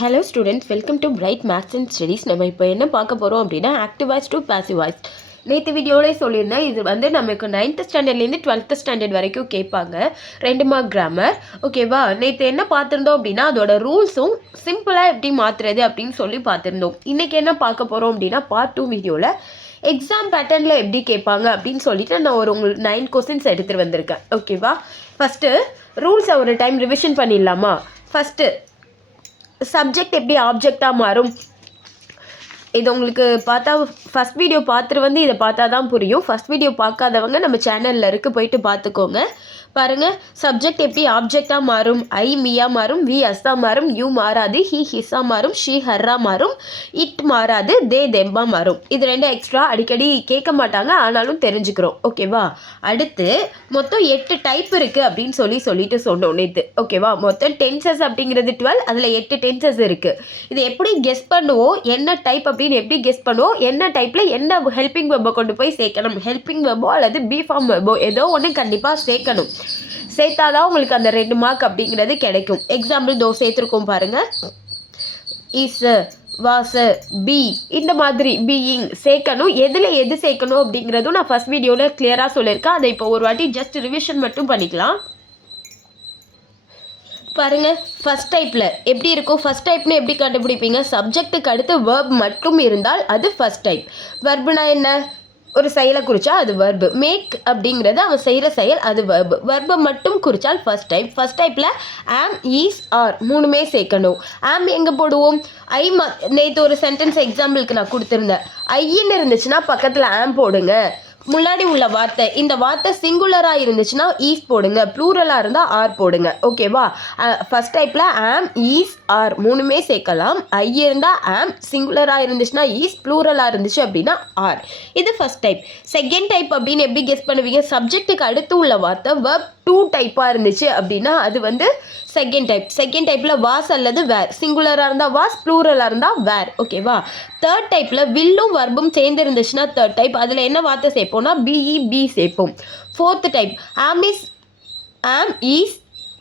Hello students, welcome to Bright Maths and studies. நம்ம இப்போ என்ன பார்க்க போகிறோம் அப்படின்னா active voice to passive voice. நேற்று வீடியோவிலே சொல்லியிருந்தேன், இது வந்து நமக்கு 9th ஸ்டாண்டர்ட்லேருந்து 12th ஸ்டாண்டர்ட் வரைக்கும் கேட்பாங்க. 2 மார்க் கிராமர். ஓகேவா? நேற்று என்ன பார்த்துருந்தோம் அப்படின்னா அதோட ரூல்ஸும் சிம்பிளாக எப்படி மாற்றுறது அப்படின்னு சொல்லி பார்த்துருந்தோம். இன்றைக்கி என்ன பார்க்க போகிறோம் அப்படின்னா பார்ட் 2 வீடியோவில் எக்ஸாம் பேட்டர்னில் எப்படி கேட்பாங்க அப்படின்னு சொல்லிட்டு நான் உங்களுக்கு 9 கொஸ்டின்ஸ் எடுத்துகிட்டு வந்திருக்கேன். ஓகேவா? ஃபஸ்ட்டு ரூல்ஸை ஒரு டைம் ரிவிஷன் பண்ணிடலாமா? ஃபஸ்ட்டு சப்ஜெக்ட் எப்படி ஆப்ஜெக்டாக மாறும், இது உங்களுக்கு பார்த்தா ஃபஸ்ட் வீடியோ பார்த்துட்டு இதை பார்த்தா தான் புரியும். ஃபஸ்ட் வீடியோ பார்க்காதவங்க நம்ம சேனலில் இருக்குது, போயிட்டு பார்த்துக்கோங்க. பாருங்கள், சப்ஜெக்ட் எப்படி ஆப்ஜெக்டாக மாறும். ஐ மீயா மாறும், வி அஸ்ஸா மாறும், யூ மாறாது, ஹி ஹிஸ்ஸா மாறும், ஷீ ஹர்ரா மாறும், இட் மாறாது, தே தெம்பா மாறும். இது 2 எக்ஸ்ட்ரா அடிக்கடி கேட்க மாட்டாங்க, ஆனாலும் தெரிஞ்சுக்கிறோம். ஓகேவா? அடுத்து மொத்தம் 8 டைப் இருக்குது அப்படின்னு சொல்லிட்டு சொன்னோம் நேற்று. ஓகேவா? மொத்தம் டென்சஸ் அப்படிங்கிறது 12, அதில் 8 டென்சஸ் இருக்குது. இது எப்படி கெஸ் பண்ணுவோம், என்ன டைப் அப்படின்னு எப்படி கெஸ் பண்ணுவோம், என்ன டைப்பில் என்ன ஹெல்பிங் வெர்பை கொண்டு போய் சேர்க்கணும், ஹெல்பிங் வெர்போ அல்லது பி ஃபார்ம் வெர்போ ஏதோ ஒன்று கண்டிப்பாக சேர்க்கணும். சேர்த்தாதான் உங்களுக்கு அந்த 2 மார்க் அப்படிங்கிறது கிடைக்கும். எக்ஸாம்பிள் சேர்த்துருக்கோம் பாருங்கள். இஸ், வாஸ், பி, இந்த மாதிரி பீயிங் சேர்க்கணும். எதில் எது சேர்க்கணும் அப்படிங்கிறதும் நான் ஃபஸ்ட் வீடியோவில் கிளியராக சொல்லியிருக்கேன். அதை இப்போ ஒரு வாட்டி ஜஸ்ட் ரிவிஷன் மட்டும் பண்ணிக்கலாம். பாருங்கள், ஃபஸ்ட் டைப்பில் எப்படி இருக்கும். ஃபஸ்ட் டைப்னு எப்படி கண்டுபிடிப்பீங்க? சப்ஜெக்ட்டுக்கு அடுத்து வேர்ப் மட்டும் இருந்தால் அது ஃபஸ்ட் டைப். வெர்புனா என்ன? ஒரு செயலை குறித்தா அது வெர்பு. மேக் அப்படிங்கிறது அவன் செய்கிற செயல், அது வெர்பு. வெர்பை மட்டும் குறித்தால் ஃபஸ்ட் டைப். ஃபஸ்ட் டைப்பில் ஆம், ஈஸ், ஆர் 3மே சேர்க்கணும். ஆம் எங்கே போடுவோம்? ஐ நேற்று ஒரு சென்டென்ஸ் எக்ஸாம்பிளுக்கு நான் கொடுத்துருந்தேன். ஐன்னு இருந்துச்சுன்னா பக்கத்தில் ஆம் போடுங்க. முன்னாடி உள்ள வார்த்தை, இந்த வார்த்தை சிங்குலராக இருந்துச்சுன்னா ஈஸ் போடுங்க, ப்ளூரலாக இருந்தால் ஆர் போடுங்க. ஓகேவா? ஃபஸ்ட் டைப்பில் ஆம், ஈஸ், ஆர் 3மே சேர்க்கலாம். ஐ இருந்தால் ஆம், சிங்குலராக இருந்துச்சுன்னா ஈஸ், ப்ளூரலாக இருந்துச்சு அப்படின்னா ஆர். இது ஃபஸ்ட் டைப். செகண்ட் டைப் அப்படின்னு எப்படி கெஸ் பண்ணுவீங்க? சப்ஜெக்ட்டுக்கு அடுத்து உள்ள வார்த்தை வெர்ப் 2 டைப்பாக இருந்துச்சு அப்படின்னா அது செகண்ட் டைப். செகண்ட் டைப்பில் வாஸ் அல்லது வேர். சிங்குலராக இருந்தால் வாஸ், ப்ளூரலாக இருந்தால் வேர். ஓகேவா? தேர்ட் டைப்பில் வில்லும் வர்பும் சேர்ந்து இருந்துச்சுன்னா தேர்ட் டைப். அதில் என்ன வார்த்தை சேர்ப்போம்னா பிஇ, பி சேர்ப்போம். ஃபோர்த் டைப் ஆம், இஸ், ஆம், ஈஸ்,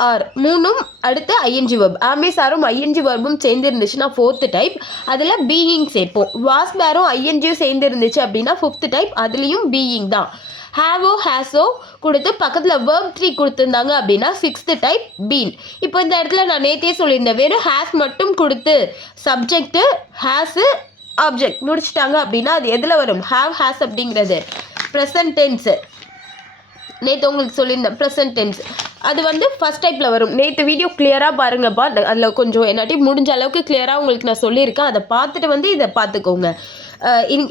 ஆர் 3ம் அடுத்து ஐஎன்ஜி வெர்ப். ஆமிஸ், ஆரும் ஐஎன்ஜி வெர்பும் சேர்ந்து இருந்துச்சுன்னா ஃபோர்த்து டைப். அதில் பீயிங் சேர்ப்போம். வாஸ், வேரும் ஐஎன்ஜியும் சேர்ந்து இருந்துச்சு அப்படின்னா ஃபிஃப்த் டைப். அதுலேயும் பீயிங் தான். ஹேவோ, ஹேஸோ கொடுத்து பக்கத்தில் வேர்ப் 3 கொடுத்துருந்தாங்க அப்படின்னா 6th டைப் பீன். இப்போ இந்த இடத்துல நான் நேற்றே சொல்லியிருந்தேன், வெறும் ஹேஸ் மட்டும் கொடுத்து சப்ஜெக்ட்டு ஹேஸு ஆப்ஜெக்ட் முடிச்சிட்டாங்க அப்படின்னா அது எதில் வரும்? ஹேவ், ஹேஸ் அப்படிங்கிறது ப்ரெசன்ட் டென்ஸு. நேற்று உங்களுக்கு சொல்லியிருந்தேன் ப்ரெசன்ட் டென்ஸ். அது ஃபஸ்ட் டைப்பில் வரும். நேற்று வீடியோ கிளியராக பாருங்கப்பா, அதில் கொஞ்சம் என்னாட்டி முடிஞ்ச அளவுக்கு கிளியராக உங்களுக்கு நான் சொல்லியிருக்கேன். அதை பார்த்துட்டு இதை பார்த்துக்கோங்க.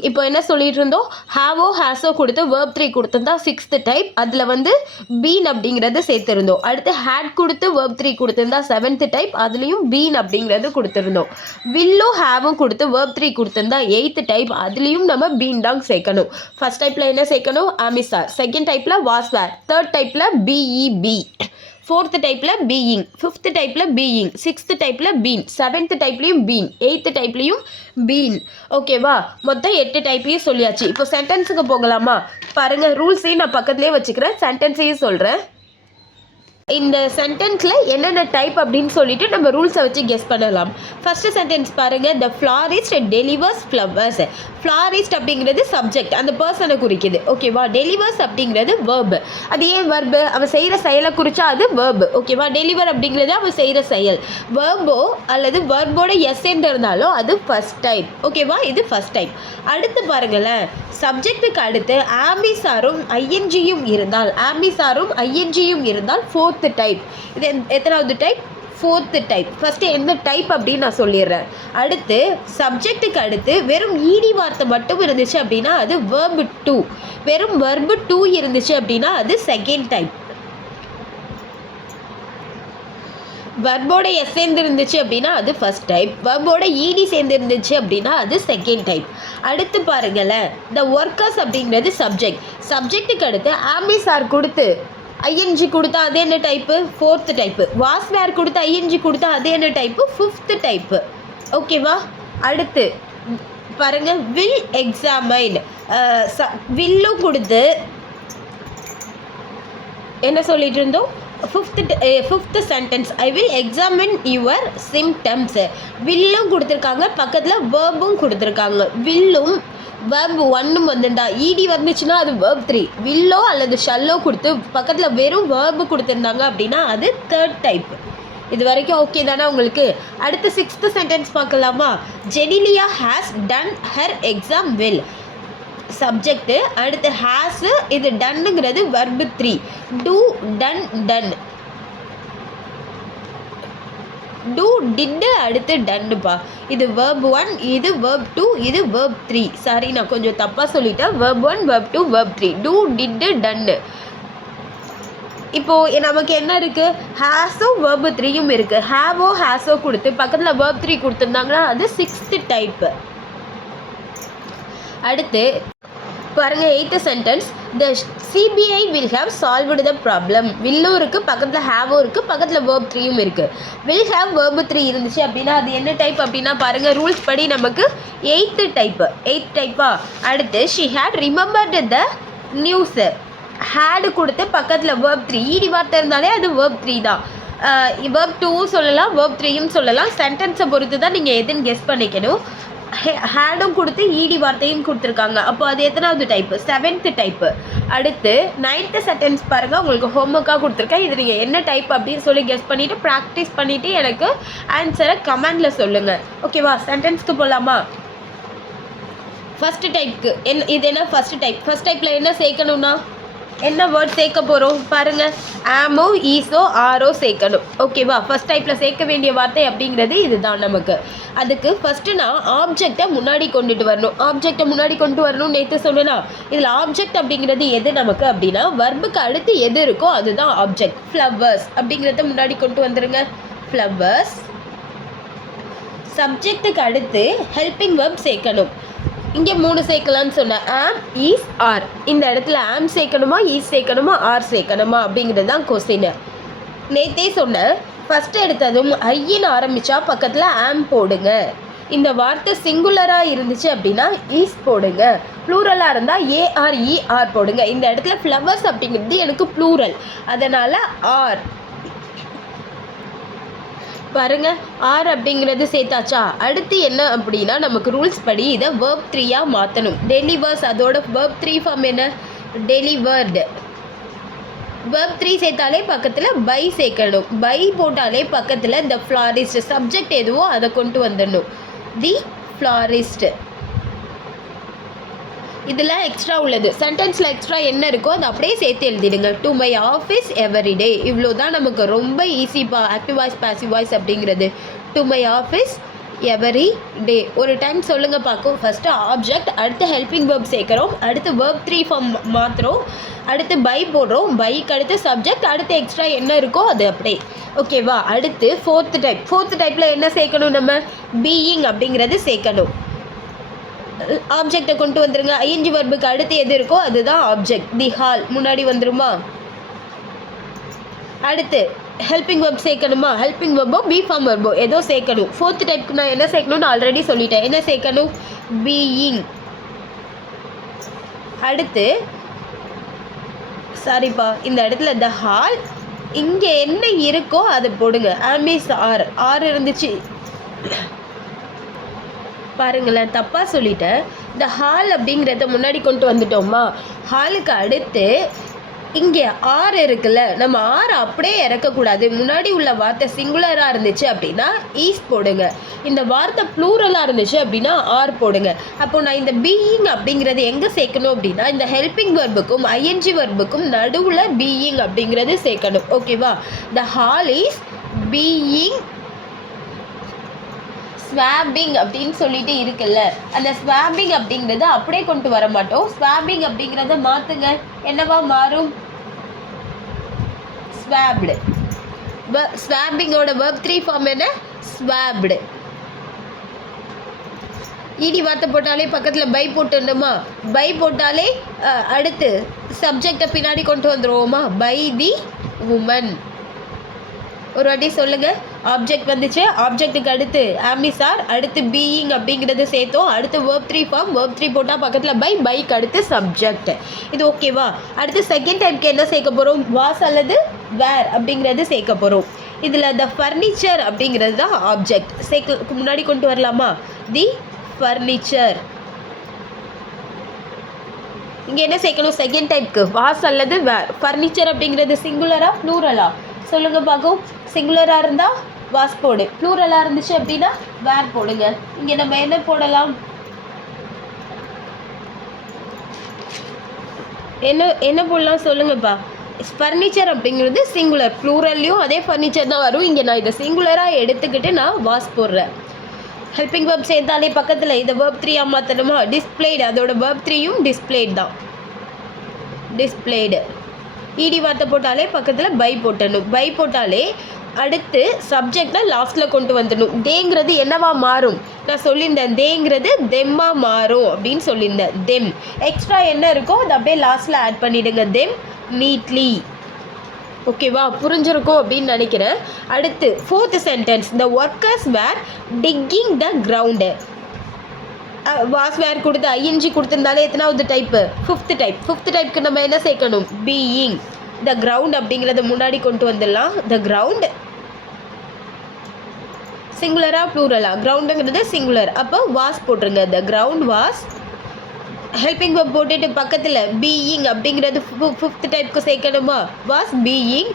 இப்போ என்ன சொல்லிட்டு இருந்தோம்? ஹேவோ, ஹேஸோ கொடுத்து வேர்ப் 3 கொடுத்துருந்தா 6th டைப். அதில் பீன் அப்படிங்கிறது சேர்த்துருந்தோம். அடுத்து ஹேட் கொடுத்து வேர்ப் 3 கொடுத்துருந்தா 7th டைப். அதுலேயும் பீன் அப்படிங்கிறது கொடுத்துருந்தோம். வில்லும் ஹேவும் கொடுத்து வேர்ப் 3 கொடுத்துருந்தா 8th டைப். அதுலேயும் நம்ம பீன் தான் சேர்க்கணும். ஃபர்ஸ்ட் டைப்பில் என்ன சேர்க்கணும்? ஆமிசார். செகண்ட் டைப்பில் வாஸ், வேர். தேர்ட் டைப்பில் பிஇபி. ஃபோர்த் டைப்பில் பீயிங். ஃபிஃப்த் டைப்பில் பீயிங். 6th டைப்பில் பீன். 7th டைப்லேயும் பீன். 8th டைப்லேயும் பீன். ஓகேவா? மொத்தம் 8 டைப்பையும் சொல்லியாச்சு. இப்போ சென்டென்ஸுக்கு போகலாமா? பாருங்கள், ரூல்ஸையும் நான் பக்கத்துலேயே வச்சுக்கிறேன், சென்டென்ஸையும் சொல்கிறேன். இந்த சென்டென்ஸில் என்னென்ன டைப் அப்படின்னு சொல்லிட்டு நம்ம ரூல்ஸை வச்சு கெஸ் பண்ணலாம். ஃபஸ்ட்டு சென்டென்ஸ் பாருங்கள். த ஃப்ளாரிஸ்ட் டெலிவர்ஸ் ஃப்ளவர்ஸ். ஃப்ளாரிஸ்ட் அப்படிங்கிறது சப்ஜெக்ட், அந்த பர்சனை குறிக்குது. ஓகேவா? டெலிவர்ஸ் அப்படிங்கிறது வேர்பு. அது ஏன் வேர்பு? அவன் செய்கிற செயலை குறித்தா அது வேர்பு. ஓகேவா? டெலிவர் அப்படிங்கிறது அவன் செய்கிற செயல். வேர்போ அல்லது வேர்போட எஸ்ன்னு இருந்தாலும் அது ஃபஸ்ட் டைப். ஓகேவா? இது ஃபஸ்ட் டைப். அடுத்து பாருங்களேன், சப்ஜெக்ட்டுக்கு அடுத்து ஆம்பிசாரும் ஐஎன்ஜியும் இருந்தால், ஆம்பிசாரும் ஐஎன்ஜியும் இருந்தால் 4th டைப். இது எத்தனாவது டைப்? 4th type. ஃபஸ்ட்டு எந்த டைப் அப்படின்னு நான் சொல்லிடுறேன். அடுத்து சப்ஜெக்ட்டுக்கு அடுத்து வெறும் ஈடி வார்த்தை மட்டும் இருந்துச்சு அப்படின்னா அது வேர்பு 2. வெறும் வெர்பு 2 இருந்துச்சு அப்படின்னா அது செகண்ட் டைப். வெர்போட எஸ் சேர்ந்து இருந்துச்சு அப்படின்னா அது ஃபஸ்ட் டைப். வெர்போட ஈடி சேர்ந்து இருந்துச்சு அப்படின்னா அது செகண்ட் டைப். அடுத்து பாருங்களேன், த ஒர்க்கர்ஸ் அப்படிங்கிறது சப்ஜெக்ட். சப்ஜெக்ட்டுக்கு அடுத்து ஆம்பிசார் கொடுத்து ஐஎன்ஜி கொடுத்தா அது என்ன type? 4th type. Was, were கொடுத்து ஐஎன்ஜி கொடுத்தா அது என்ன டைப்பு? 5th type. ஓகேவா? அடுத்து பாருங்கள், வில் எக்ஸாமைன். வில்லும் கொடுத்து என்ன சொல்லிட்டு இருந்தோம்? Fifth sentence, I will examine your symptoms. வில்லும் கொடுத்துருக்காங்க, பக்கத்தில் வேர்பும் கொடுத்துருக்காங்க. வில்லும் வேர்ப் 1 வந்துண்டா, ஈடி வந்துச்சுன்னா அது வேர்ப் 3. வில்லோ அல்லது ஷல்லோ கொடுத்து பக்கத்தில் வெறும் வேர்பு கொடுத்துருந்தாங்க அப்படின்னா அது தேர்ட் டைப். இது வரைக்கும் ஓகே தானே உங்களுக்கு? அடுத்து 6th சென்டென்ஸ் பார்க்கலாமா? Genelia has done her exam well. Subject, அடுத்து ஹேஸ், இது டன்னுங்கிறது verb 3. Do, done, done. Do, did, அடுத்து டன்னுப்பா. இது வேர்ப் 1, இது வேர்ப் 2, இது வேர்ப் 3. சாரி, நான் கொஞ்சம் தப்பாக சொல்லிட்டேன். Verb 1, verb 2, verb 3. டூ, டிட்டு, டன்னு. இப்போது நமக்கு என்ன இருக்குது? ஹேஸோ வேர்பு 3யும் இருக்குது. ஹேவோ ஹேஸோ கொடுத்து பக்கத்தில் வேர்ப் 3 கொடுத்துருந்தாங்கன்னா அது 6th டைப்பு. அடுத்து பாருங்கள் 8th sentence, the CBI will have solved the problem. வில்லும் இருக்குது, பக்கத்தில் ஹேவும் இருக்குது, பக்கத்தில் வேர்ப் 3யும் இருக்குது. வில் ஹேவ் வேர்பு 3 இருந்துச்சு அப்படின்னா அது என்ன டைப் அப்படின்னா பாருங்கள், ரூல்ஸ் படி நமக்கு 8th டைப்பு. 8th டைப்பா? அடுத்து she had remembered the news. Had கொடுத்து பக்கத்தில் வேர்ப் 3, ஈடி வார்த்தை இருந்தாலே அது வேர்ப் 3 தான். வேர்ப் 2வும் சொல்லலாம், வேர்ப் 3யும் சொல்லலாம். சென்டென்ஸை பொறுத்து தான் நீங்கள் எதுன்னு கெஸ் பண்ணிக்கணும். ஹேடும் கொடுத்து ஈடி வார்த்தையும் கொடுத்துருக்காங்க. அப்போ அது எத்தனாவது டைப்பு? 7th type. அடுத்து 9th சென்டென்ஸ் பாருங்கள், உங்களுக்கு ஹோம்ஒர்க்காக கொடுத்துருக்கேன். இது நீங்கள் என்ன டைப் அப்படின்னு சொல்லி கெஸ் பண்ணிவிட்டு ப்ராக்டிஸ் பண்ணிவிட்டு எனக்கு ஆன்சரை கமெண்டில் சொல்லுங்கள். ஓகேவா? சென்டென்ஸ்க்கு போகலாமா? ஃபஸ்ட்டு டைப்புக்கு இது என்ன ஃபஸ்ட்டு டைப்? ஃபஸ்ட் டைப்பில் என்ன சேர்க்கணும்னா என்ன வேர்ட் சேர்க்க போகிறோம் பாருங்கள், ஆமோ, ஈஸோ, ஆரோ சேர்க்கணும். ஓகேவா? ஃபஸ்ட் டைப்பில் சேர்க்க வேண்டிய வார்த்தை அப்படிங்கிறது இதுதான் நமக்கு. அதுக்கு ஃபஸ்ட்டு நான் ஆப்ஜெக்டை முன்னாடி கொண்டுட்டு வரணும். ஆப்ஜெக்டை முன்னாடி கொண்டு வரணும் நேற்று சொன்னா. இதில் ஆப்ஜெக்ட் அப்படிங்கிறது எது நமக்கு அப்படின்னா வர்புக்கு அடுத்து எது இருக்கோ அதுதான் ஆப்ஜெக்ட். ஃப்ளவர்ஸ் அப்படிங்கிறத முன்னாடி கொண்டு வந்துடுங்க. ஃப்ளவர்ஸ். சப்ஜெக்டுக்கு அடுத்து ஹெல்பிங் வெர்ப் சேர்க்கணும். இங்கே 3 சேர்க்கலான்னு சொன்னேன். ஆம், ஈஸ், ஆர். இந்த இடத்துல ஆம் சேர்க்கணுமா, ஈஸ் சேர்க்கணுமா, ஆர் சேர்க்கணுமா அப்படிங்கிறது தான் கொஸ்டின். நேற்றே சொன்னேன், ஃபஸ்ட்டு எடுத்ததும் ஐயின்னு ஆரம்பித்தா பக்கத்தில் ஆம் போடுங்க. இந்த வார்த்தை சிங்குலராக இருந்துச்சு அப்படின்னா ஈஸ் போடுங்க. ப்ளூரலாக இருந்தால் ஏஆர்இஆர் போடுங்க. இந்த இடத்துல ஃப்ளவர்ஸ் அப்படிங்கிறது எனக்கு ப்ளூரல், அதனால் ஆர். பாருங்க, ஆர் அப்படிங்கிறது சேர்த்தாச்சா? அடுத்து என்ன அப்படின்னா நமக்கு ரூல்ஸ் படி இதை வேர்ப் 3யாக மாற்றணும். டெலிவர்ஸ், அதோட வேர்ப் 3 ஃபார்ம் என்ன? டெலிவர்டு. வேர்ப் 3 சேர்த்தாலே பக்கத்தில் பை சேர்க்கணும். பை போட்டாலே பக்கத்தில் த ஃப்ளாரிஸ்ட், சப்ஜெக்ட் எதுவோ அதை கொண்டு வந்துடணும். தி ஃப்ளாரிஸ்ட். இதில் எக்ஸ்ட்ரா உள்ளது, சென்டென்ஸில் எக்ஸ்ட்ரா என்ன இருக்கோ அதை அப்படியே சேர்த்து எழுதிடுங்க. To my office every day. இவ்வளோ தான் நமக்கு ரொம்ப ஈஸிப்பா. ஆக்டிவ் வாய்ஸ், பாசிவ் வாய்ஸ் அப்படிங்கிறது. To my office every day time சொல்லுங்கள் பார்க்கும். ஃபஸ்ட்டு ஆப்ஜெக்ட், அடுத்து ஹெல்பிங் வேர்ப் சேர்க்குறோம், அடுத்து வேர்ப் 3 ஃபார்ம் மாற்றுறோம், அடுத்து பை போடுறோம், பைக்கு அடுத்து சப்ஜெக்ட், அடுத்து எக்ஸ்ட்ரா என்ன இருக்கோ அது அப்படியே. ஓகேவா? அடுத்து 4th டைப். 4th டைப்பில் என்ன சேர்க்கணும்? நம்ம பீயிங் அப்படிங்கிறது சேர்க்கணும். ஆப்ஜெக்டை கொண்டு வந்துருங்க. ஐஎன்ஜி வர்புக்கு அடுத்து எது இருக்கோ அதுதான் ஆப்ஜெக்ட். தி ஹால் முன்னாடி வந்துருமா? அடுத்து ஹெல்பிங் வெர்ப் சேர்க்கணுமா? ஹெல்பிங் வெர்போ பி ஃபார்ம் வெர்போ ஏதோ சேர்க்கணும். 4th டைப்புக்கு நான் என்ன சேர்க்கணும்னு ஆல்ரெடி சொல்லிட்டேன். என்ன சேர்க்கணும்? பீயிங். அடுத்து சாரிப்பா, இந்த இடத்துல த ஹால், இங்கே என்ன இருக்கோ அதை போடுங்க. ஆமிஸ் ஆர். ஆர் இருந்துச்சு பாருங்களேன், தப்பாக சொல்லிட்டேன். இந்த ஹால் அப்படிங்கிறத முன்னாடி கொண்டு வந்துட்டோமா? ஹாலுக்கு அடுத்து இங்கே ஆர் இருக்குல்ல, நம்ம ஆர் அப்படியே இறக்கக்கூடாது. முன்னாடி உள்ள வார்த்தை சிங்குலராக இருந்துச்சு அப்படின்னா ஈஸ் போடுங்க. இந்த வார்த்தை ப்ளூரலாக இருந்துச்சு அப்படின்னா ஆர் போடுங்க. அப்போது நான் இந்த பீயிங் அப்படிங்கிறது எங்கே சேர்க்கணும் அப்படின்னா இந்த ஹெல்பிங் வர்புக்கும் ஐஎன்ஜி வர்புக்கும் நடுவில் பீயிங் அப்படிங்கிறது சேர்க்கணும். ஓகேவா? த ஹால் இஸ் பீயிங் ஸ்வாபிங் அப்படின்னு சொல்லிட்டு இருக்குல்ல, அந்த ஸ்வாபிங் அப்படிங்கிறத அப்படியே கொண்டு வர மாட்டோம். ஸ்வாபிங் அப்படிங்கிறத மாற்றுங்க. என்னவா மாறும்? ஸ்வாப்டு. ஸ்வாபிங்கோட வேர்ப் 3 ஃபார்ம் என்ன? ஸ்வாப்டு. ஈடி வார்த்தை போட்டாலே பக்கத்தில் பை போட்டுடணுமா? பை போட்டாலே அடுத்து சப்ஜெக்டை பின்னாடி கொண்டு வந்துடுவோமா? By the woman. ஒரு வாட்டி சொல்லுங்கள். ஆப்ஜெக்ட் வந்துச்சு, ஆப்ஜெக்ட்டுக்கு அடுத்து ஆமிசார், அடுத்து பீயிங் அப்படிங்கிறது சேர்த்தோம், அடுத்து வேர்ப் 3 ஃபார்ம், வேர்ப் 3 போட்டால் பக்கத்தில் பை, பைக்கு அடுத்து சப்ஜெக்ட். இது ஓகேவா? அடுத்து செகண்ட் டைப்க்கு என்ன சேர்க்க போகிறோம்? வாஸ் அல்லது வேர் அப்படிங்கிறது சேர்க்க போகிறோம். இதில் த ஃபர்னிச்சர் அப்படிங்கிறது தான் ஆப்ஜெக்ட். சேர்க்க முன்னாடி கொண்டு வரலாமா? தி ஃபர்னிச்சர். இங்கே என்ன சேர்க்கணும்? செகண்ட் டைப்க்கு வாஸ் அல்லது வேர். ஃபர்னிச்சர் அப்படிங்கிறது சிங்குலரா ப்ளூரலா சொல்லுங்கள் பார்க்கும். சிங்குலராக இருந்தால் வாஸ் போடு, ப்ளூரலாக இருந்துச்சு அப்படின்னா வேர் போடுங்க. இங்கே நம்ம என்ன போடலாம்? என்ன போடலாம் சொல்லுங்கப்பா. ஃபர்னிச்சர் அப்படிங்கிறது சிங்குலர், ப்ளூரல்லையும் அதே ஃபர்னிச்சர் தான் வரும். இங்கே நான் இதை சிங்குலராக எடுத்துக்கிட்டு நான் வாஸ் போடுறேன். ஹெல்பிங் வேர்ப் சேர்த்தாலே பக்கத்தில் இதை வேர்ப் 3 மாற்றணுமா? டிஸ்பிளேடு, அதோட வேர்ப் 3யும் டிஸ்பிளேட் தான். டிஸ்பிளேடு இடி வார்த்தை போட்டாலே பக்கத்தில் பை போட்டணும். பை போட்டாலே அடுத்து சப்ஜெக்டை லாஸ்ட்டில் கொண்டு வந்துடணும். தேங்கிறது என்னவா மாறும்? நான் சொல்லியிருந்தேன் தேங்கிறது தெம்மாக மாறும் அப்படின்னு சொல்லியிருந்தேன். தெம் எக்ஸ்ட்ரா என்ன இருக்கோ அதை அப்படியே லாஸ்ட்டில் ஆட் பண்ணிவிடுங்க. Them neatly. ஓகேவா? புரிஞ்சிருக்கும் அப்படின்னு நினைக்கிறேன். அடுத்து 4th sentence. The workers were digging the ground. Was were கொடுத்து ஐஎன்ஜி கொடுத்துருந்தாலே எத்தனாவது டைப்பு? 5th type. 5th டைப்புக்கு நம்ம என்ன சேர்க்கணும்? பீயிங். த கிரவுண்ட் அப்படிங்கிறத முன்னாடி கொண்டு வந்துடலாம். த கிரவுண்ட் சிங்குலரா ப்ளூரலா? கிரவுண்டுங்கிறது சிங்குலர், அப்போ வாஸ் போட்டுருங்க. The ground was. Helping verb போட்டுட்டு பக்கத்தில் பீயிங் அப்படிங்கிறது 5th டைப்புக்கு சேர்க்கணுமா? Was being.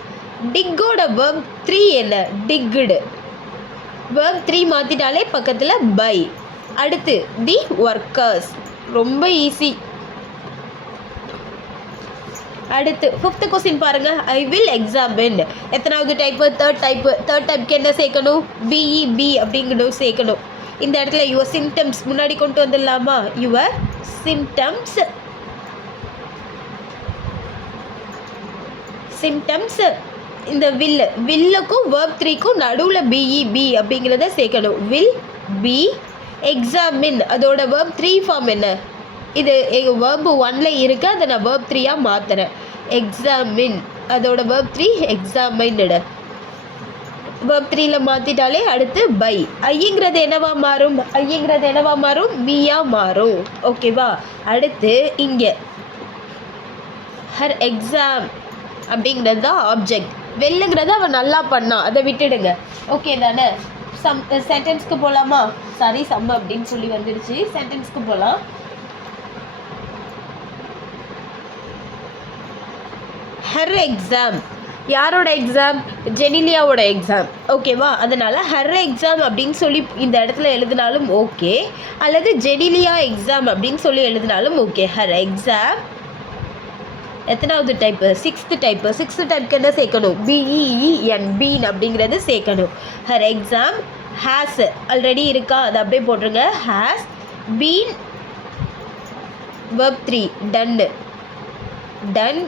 டிக்கோட வேர்ப் 3 என்ன? டிக்குடு. வேர்ப் 3 மாற்றிட்டாலே பக்கத்தில் பை. அடுத்து தி ஒர்க்கர்ஸ். ரொம்ப ஈஸி. அடுத்து 5th கொஸ்டின் பாருங்க. I will examine. எத்தனாவது டைப்பு? 3rd type. 3rd டைப்புக்கு என்ன சேர்க்கணும்? பிஇபி அப்படிங்கிறது சேர்க்கணும். இந்த இடத்துல யுவர் சிம்டம்ஸ் முன்னாடி கொண்டு வந்துடலாமா? Your symptoms. சிம்டம்ஸ். இந்த வில்லுக்கும் வேர்ப் 3க்கும் நடுவில் பிஇபி அப்படிங்கிறத சேர்க்கணும். Will be. எக்ஸாமின் அதோட வேர்ப் 3 ஃபார்ம் என்ன? இது எங்கள் வேர்பு 1ல் இருக்குது, அதை நான் வேர்ப் 3 மாற்றுறேன். எக்ஸாமின் அதோட வேர்ப் 3 எக்ஸாமைன்டு. வேர்ப் 3ல் மாற்றிட்டாலே அடுத்து பை. ஐங்கிறது என்னவா மாறும்? ஐங்கிறது என்னவா மாறும்? பியா மாறும். ஓகேவா? அடுத்து இங்கே ஹர் எக்ஸாம் அப்படிங்கிறது தான் ஆப்ஜெக்ட். வெல்லுங்கிறத அவன் நல்லா பண்ணான், அதை விட்டுடுங்க. ஓகே தானே? சென்டென்ஸ்க்கு போகலாமா? சாரி, சம் அப்படின்னு சொல்லி வந்துடுச்சு. சென்டென்ஸ்க்கு போகலாம். Her exam. யாரோட எக்ஸாம்? ஜெனிலியாவோட எக்ஸாம். ஓகேவா? அதனால் ஹர் எக்ஸாம் அப்படின்னு சொல்லி இந்த இடத்துல எழுதினாலும் ஓகே, அல்லது ஜெனிலியா எக்ஸாம் அப்படின்னு சொல்லி எழுதினாலும் ஓகே. ஹர் எக்ஸாம் எத்தனாவது டைப்பு? 6th type. 6th டைப்புக்கு என்ன சேர்க்கணும்? பிஇஇஎன், பீன் அப்படிங்கிறது சேர்க்கணும். ஹர் எக்ஸாம் ஹேஸ் ஆல்ரெடி இருக்கா, அதை அப்படியே போட்டுருங்க. Has been. Verb 3 done. Done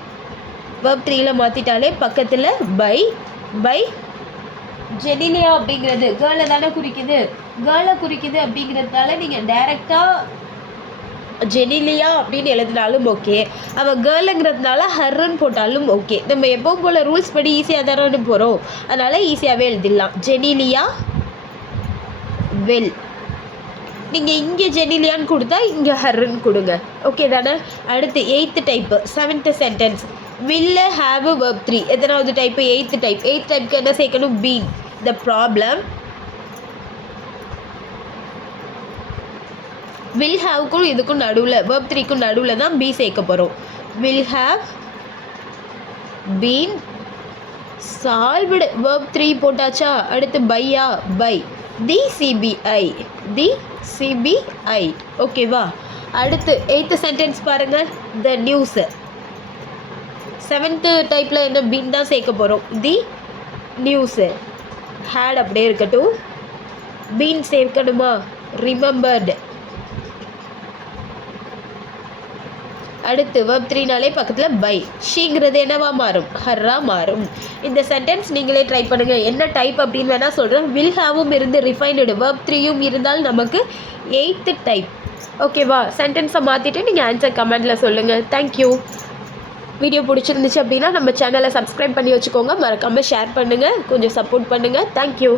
verb 3ல் மாற்றிட்டாலே பக்கத்தில் பை. பை. ஜெனிலியா அப்படிங்கிறது கேர்ளை தானே குறிக்குது. கேர்ளை குறிக்குது அப்படிங்கிறதுனால நீங்கள் டைரெக்டாக ஜெனிலியா அப்படின்னு எழுதினாலும் ஓகே, அவள் கேர்ளுங்கிறதுனால ஹர்ன்னு போட்டாலும் ஓகே. நம்ம எப்பவும் போல் ரூல்ஸ் படி ஈஸியாக தானே போகிறோம், அதனால் ஈஸியாகவே எழுதிடலாம். ஜெனிலியா வெல். நீங்கள் இங்கே ஜெனிலியான்னு கொடுத்தா இங்கே ஹர்ன்னு கொடுங்க. ஓகே தானே? அடுத்து 8th type. 7th sentence. Will have verb 3. எத்தனாவது டைப்பு? 8th type. 8th டைப்புக்கு என்ன சேர்க்கணும்? பீன். The problem. வில் ஹாவ்க்கும் இதுக்கும் நடுவில் வேர்ப் 3க்கும் நடுவில் தான் பி சேர்க்க போகிறோம். Will have been solved. Verb 3 போட்டாச்சா? அடுத்து பையா? By. The CBI. The CBI. ஓகேவா? அடுத்து 8th சென்டென்ஸ் பாருங்கள். The news. 7th டைப்பில் என்ன? பீன் தான் சேர்க்க போகிறோம். தி நியூஸு. ஹேட் அப்படியே இருக்கட்டும். பீன் சேர்க்கணுமா? ரிமெம்பர்டு. அடுத்து வேர்ப் 3னாலே பக்கத்தில் பை. ஷீங்கிறது என்னவா மாறும்? ஹர்ரா மாறும். இந்த சென்டென்ஸ் நீங்களே ட்ரை பண்ணுங்கள். என்ன டைப் அப்படின்னு வேணால் சொல்கிறேன். வில் ஹாவும் இருந்து ரிஃபைன்டு வேர்ப் 3யும் இருந்தால் நமக்கு 8th டைப். ஓகேவா? சென்டென்ஸை மாற்றிட்டு நீங்கள் ஆன்சர் கமெண்டில் சொல்லுங்கள். தேங்க்யூ. வீடியோ பிடிச்சிருந்துச்சு அப்படின்னா நம்ம சேனலை சப்ஸ்கிரைப் பண்ணி வச்சுக்கோங்க. மறக்காமல் ஷேர் பண்ணுங்கள், கொஞ்சம் சப்போர்ட் பண்ணுங்கள். தேங்க்யூ.